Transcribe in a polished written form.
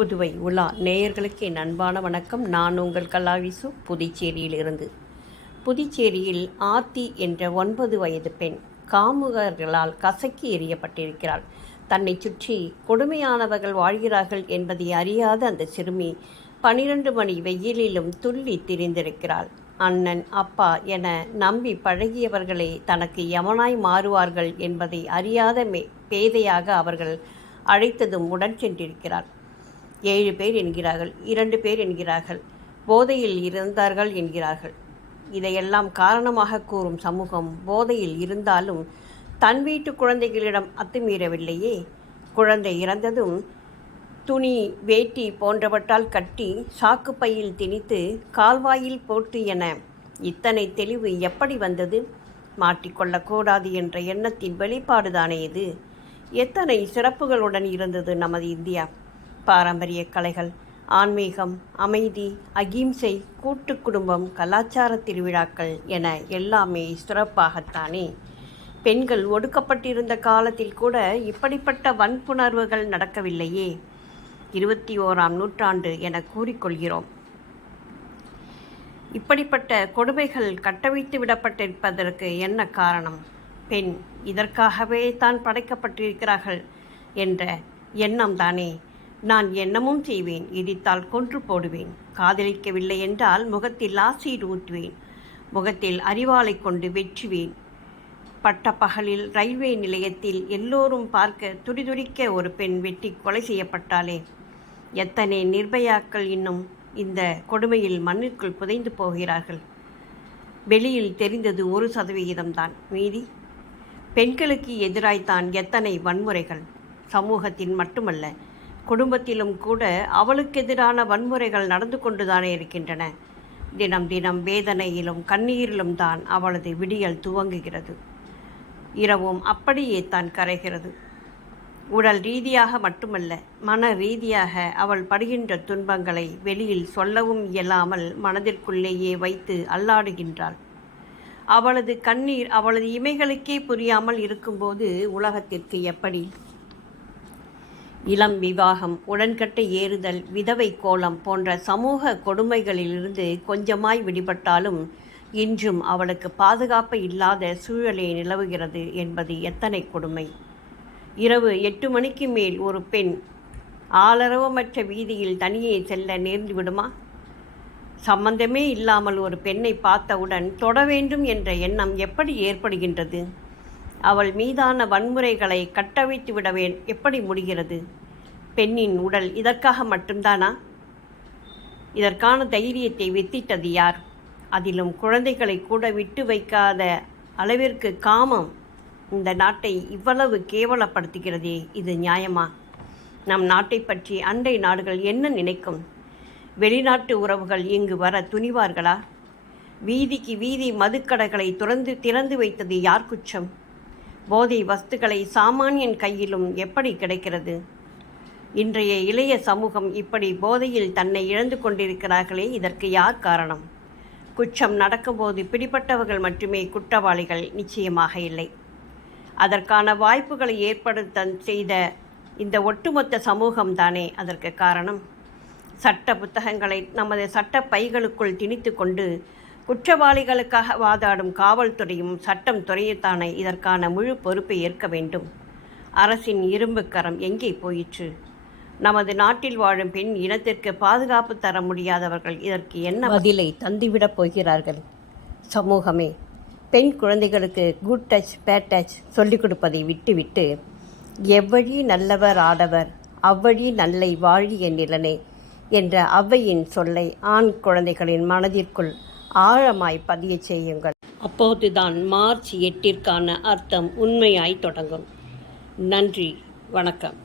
புதுவை உலா நேயர்களுக்கு என் அன்பான வணக்கம். நான் உங்கள் கலாவிசு, புதுச்சேரியிலிருந்து. புதுச்சேரியில் ஆர்த்தி என்ற 9 வயது பெண் காமுகர்களால் கசக்கி எறியப்பட்டிருக்கிறாள். தன்னை சுற்றி கொடுமையானவர்கள் வாழ்கிறார்கள் என்பதை அறியாத அந்த சிறுமி 12 மணி வெயிலிலும் துள்ளி திரிந்திருக்கிறாள். அண்ணன், அப்பா என நம்பி பழகியவர்களே தனக்கு யமனாய் மாறுவார்கள் என்பதை அறியாத பேதையாக அவர்கள் அழைத்ததும் உடன் சென்றிருக்கிறார். 7 பேர் என்கிறார்கள், 2 பேர் என்கிறார்கள், போதையில் இருந்தார்கள் என்கிறார்கள். இதையெல்லாம் காரணமாக கூறும் சமூகம் போதையில் இருந்தாலும் தன் வீட்டு குழந்தைகளிடம் அத்துமீறவில்லையே. குழந்தை இறந்ததும் துணி, வேட்டி போன்றவற்றால் கட்டி சாக்குப்பையில் திணித்து கால்வாயில் போட்டு என இத்தனை தெளிவு எப்படி வந்தது? மாட்டிக்கொள்ளக்கூடாது என்ற எண்ணத்தின் வெளிப்பாடுதானே இது. எத்தனை சிறப்புகளுடன் இருந்தது நமது இந்தியா. பாரம்பரிய கலைகள், ஆன்மீகம், அமைதி, அகிம்சை, கூட்டு குடும்பம், கலாச்சார திருவிழாக்கள் என எல்லாமே சிறப்பாகத்தானே. பெண்கள் ஒடுக்கப்பட்டிருந்த காலத்தில் கூட இப்படிப்பட்ட வன்புணர்வுகள் நடக்கவில்லையே. 21ஆம் நூற்றாண்டு என கூறிக்கொள்கிறோம். இப்படிப்பட்ட கொடுமைகள் கட்டவிழ்த்து விடப்பட்டிருப்பதற்கு என்ன காரணம்? பெண் இதற்காகவே தான் படைக்கப்பட்டிருக்கிறார்கள் என்ற எண்ணம் தானே. நான் என்னமும் செய்வேன், இடித்தால் கொன்று போடுவேன், காதலிக்கவில்லை என்றால் முகத்தில் ஆசிட் ஊற்றுவேன், முகத்தில் அரிவாளை கொண்டு வெற்றுவேன். பட்ட பகலில் ரயில்வே நிலையத்தில் எல்லோரும் பார்க்க துடிதுடிக்க ஒரு பெண் வெட்டி கொலை செய்யப்பட்டாலே. எத்தனை நிர்பயாக்கள் இன்னும் இந்த கொடுமையில் மண்ணிற்குள் புதைந்து போகிறார்கள். வெளியில் தெரிந்தது 1% தான். மீதி பெண்களுக்கு எதிராய்த்தான் எத்தனை வன்முறைகள். சமூகத்தின் மட்டுமல்ல, குடும்பத்திலும் கூட அவளுக்கு எதிரான வன்முறைகள் நடந்து கொண்டுதானே இருக்கின்றன. தினம் தினம் வேதனையிலும் கண்ணீரிலும் தான் அவளது விடியல் துவங்குகிறது. இரவும் அப்படியே தான் கரைகிறது. உடல் ரீதியாக மட்டுமல்ல, மன ரீதியாக அவள் படுகின்ற துன்பங்களை வெளியில் சொல்லவும் இயலாமல் மனதிற்குள்ளேயே வைத்து அல்லாடுகின்றாள். அவளது கண்ணீர் அவளது இமைகளுக்கே புரியாமல் இருக்கும்போது உலகத்திற்கு எப்படி? இளம் விவாகம், உடன்கட்டை ஏறுதல், விதவை கோலம் போன்ற சமூக கொடுமைகளிலிருந்து கொஞ்சமாய் விடுபட்டாலும் இன்றும் அவளுக்கு பாதுகாப்பு இல்லாத சூழலே நிலவுகிறது என்பது எத்தனை கொடுமை. இரவு 8 மணிக்கு மேல் ஒரு பெண் ஆளரவமற்ற வீதியில் தனியே செல்ல நேர்ந்து விடுமா? சம்பந்தமே இல்லாமல் ஒரு பெண்ணை பார்த்தவுடன் தொட வேண்டும் என்ற எண்ணம் எப்படி ஏற்படுகின்றது? அவள் மீதான வன்முறைகளை கட்டவிழ்த்து விட எப்படி முடிகிறது? பெண்ணின் உடல் இதற்காக மட்டும்தானா? இதற்கான தைரியத்தை வித்திட்டது யார்? அதிலும் குழந்தைகளை கூட விட்டு வைக்காத அளவிற்கு காமம் இந்த நாட்டை இவ்வளவு கேவலப்படுத்துகிறதே. இது நியாயமா? நம் நாட்டை பற்றி அண்டை நாடுகள் என்ன நினைக்கும்? வெளிநாட்டு உறவுகள் இங்கு வர துணிவார்களா? வீதிக்கு வீதி மதுக்கடைகளை திறந்து வைத்தது யார் குற்றம்? போதை வஸ்துக்களை சாமானியன் கையிலும் எப்படி கிடைக்கிறது? இன்றைய இளைய சமூகம் இப்படி போதையில் தன்னை இழந்து கொண்டிருக்கிறார்களே, இதற்கு யார் காரணம்? குற்றம் நடக்கும்போது பிடிப்பட்டவர்கள் மட்டுமே குற்றவாளிகள் நிச்சயமாக இல்லை. அதற்கான வாய்ப்புகளை ஏற்படுத்த செய்த இந்த ஒட்டுமொத்த சமூகம்தானே அதற்கு காரணம். சட்ட புத்தகங்களை நமது சட்ட பைகளுக்குள் திணித்து கொண்டு குற்றவாளிகளுக்காக வாதாடும் காவல்துறையும் சட்டம் துறையத்தானே இதற்கான முழு பொறுப்பை ஏற்க வேண்டும். அரசின் இரும்பு கரம் எங்கே போயிற்று? நமது நாட்டில் வாழும் பெண் இனத்திற்கு பாதுகாப்பு தர முடியாதவர்கள் இதற்கு என்ன பதிலை தந்துவிடப் போகிறார்கள்? சமூகமே, பெண் குழந்தைகளுக்கு குட் டச் பேட் டச் சொல்லிக் கொடுப்பதை விட்டுவிட்டு எவ்வழி நல்லவர் ஆடவர் அவ்வழி நல்லை வாழிய நிலனே என்ற ஔவையின் சொல்லை ஆண் குழந்தைகளின் மனதிற்குள் ஆழமாய் பதிய செய்யுங்கள். அப்போதுதான் மார்ச் 8ற்கான அர்த்தம் உண்மையாய் தொடங்கும். நன்றி, வணக்கம்.